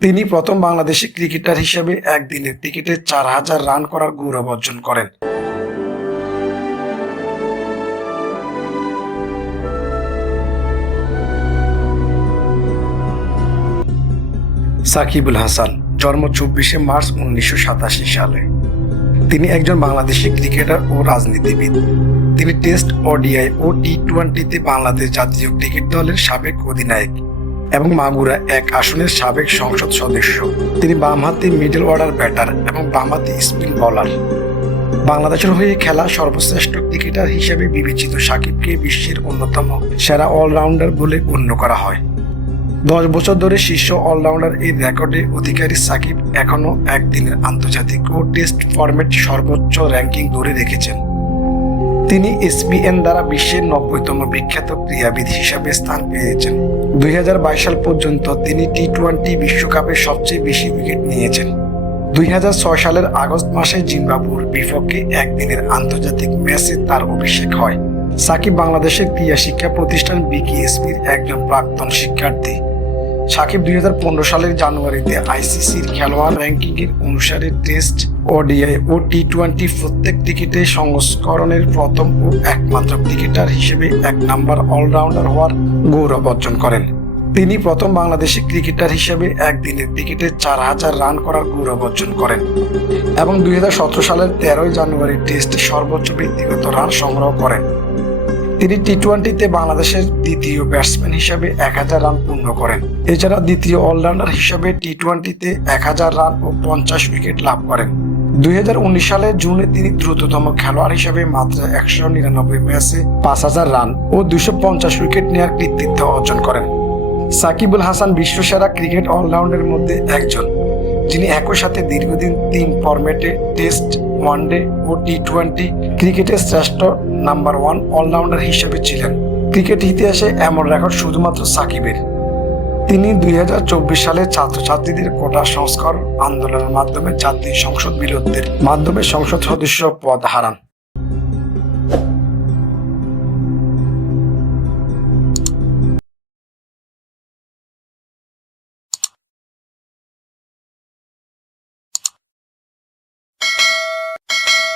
তিনি প্রথম বাংলাদেশি ক্রিকেটার হিসেবে একদিনের ক্রিকেটে চার হাজার রান করার গৌরব অর্জন করেন। সাকিবুল হাসান, জন্ম চব্বিশে মার্চ উনিশশো সাতাশি সালে। তিনি একজন বাংলাদেশি ক্রিকেটার ও রাজনীতিবিদ। তিনি টেস্ট ওডিআই ও টি টোয়েন্টিতে বাংলাদেশ জাতীয় ক্রিকেট দলের সাবেক অধিনায়ক। এবং মাগুরা এক আসনের সাবেক সংসদ সদস্য। তিনি বামহাতি মিডল অর্ডার ব্যাটার এবং বামহাতি স্পিন বোলার বাংলাদেশের হয়ে খেলা সর্বশ্রেষ্ঠ ক্রিকেটার হিসেবে বিবেচিত সাকিবকে বিশ্বের অন্যতম সেরা অলরাউন্ডার বলে গণ্য করা হয়। দশ বছর ধরে শীর্ষ অলরাউন্ডার এই রেকর্ডে অধিকারী সাকিব এখনও একদিনের আন্তর্জাতিক ও টেস্ট ফরম্যাট সর্বোচ্চ র্যাঙ্কিং ধরে রেখেছেন। তিনি এসবিএন দ্বারা বিশ্বের নব্বইতম বিখ্যাত ক্রীড়াবিদ হিসাবে স্থান পেয়েছেন। দুই হাজার বাইশ সাল পর্যন্ত তিনি টি টোয়েন্টি বিশ্বকাপে সবচেয়ে বেশি উইকেট নিয়েছেন। দুই হাজার ছয় সালের আগস্ট মাসে জিম্বাবুর বিপক্ষে একদিনের আন্তর্জাতিক ম্যাচে তার অভিষেক হয়। সাকিব বাংলাদেশের ক্রীড়া শিক্ষা প্রতিষ্ঠান বিকেএসপির একজন প্রাক্তন শিক্ষার্থী। সাকিব দুই হাজার পনেরো সালের জানুয়ারিতে আইসিসির খেলোয়াড় র্যাঙ্কিং এর অনুসারে টেস্ট ওডিআই ও টি টোয়েন্টি প্রত্যেক ক্রিকেটে সংস্করণের প্রথম ও একমাত্র ক্রিকেটার হিসেবে এক নম্বর অলরাউন্ডার হওয়ার গৌরব অর্জন করেন। তিনি প্রথম বাংলাদেশি ক্রিকেটার হিসেবে একদিনের ক্রিকেটে চার হাজার রান করার গৌরব অর্জন করেন এবং দুই হাজার সতেরো সালের তেরোই জানুয়ারি টেস্টে সর্বোচ্চ ব্যক্তিগত রান সংগ্রহ করেন। তিনি টি টোয়েন্টিতে বাংলাদেশের দ্বিতীয় ব্যাটসম্যান হিসেবে এক হাজার রান পূর্ণ করেন। এছাড়া দ্বিতীয় অলরাউন্ডার হিসেবে টি টোয়েন্টিতে এক হাজার রান ও পঞ্চাশ উইকেট লাভ করেন। দু হাজার উনিশ সালে জুনে তিনি দ্রুততম খেলোয়াড় হিসেবে মাত্র একশো নিরানব্বই ম্যাচে পাঁচ হাজার রান ও দুশো পঞ্চাশ উইকেট নেওয়ার কৃতিত্ব অর্জন করেন। সাকিবুল হাসান বিশ্বসেরা ক্রিকেট অলরাউন্ডের মধ্যে একজন, যিনি একই সাথে দীর্ঘদিন তিন ফরম্যাটে টেস্ট ওয়ানডে ও টি টোয়েন্টি ক্রিকেটের শ্রেষ্ঠ নাম্বার ওয়ান অলরাউন্ডার হিসেবে ছিলেন। ক্রিকেট ইতিহাসে এমন রেকর্ড শুধুমাত্র সাকিবের। তিনি দুই হাজার চব্বিশ সালে ছাত্রছাত্রীদের কোটা সংস্কার আন্দোলনের মাধ্যমে জাতীয় সংসদ বিরোধের মাধ্যমে সংসদ সদস্য পদ হারান।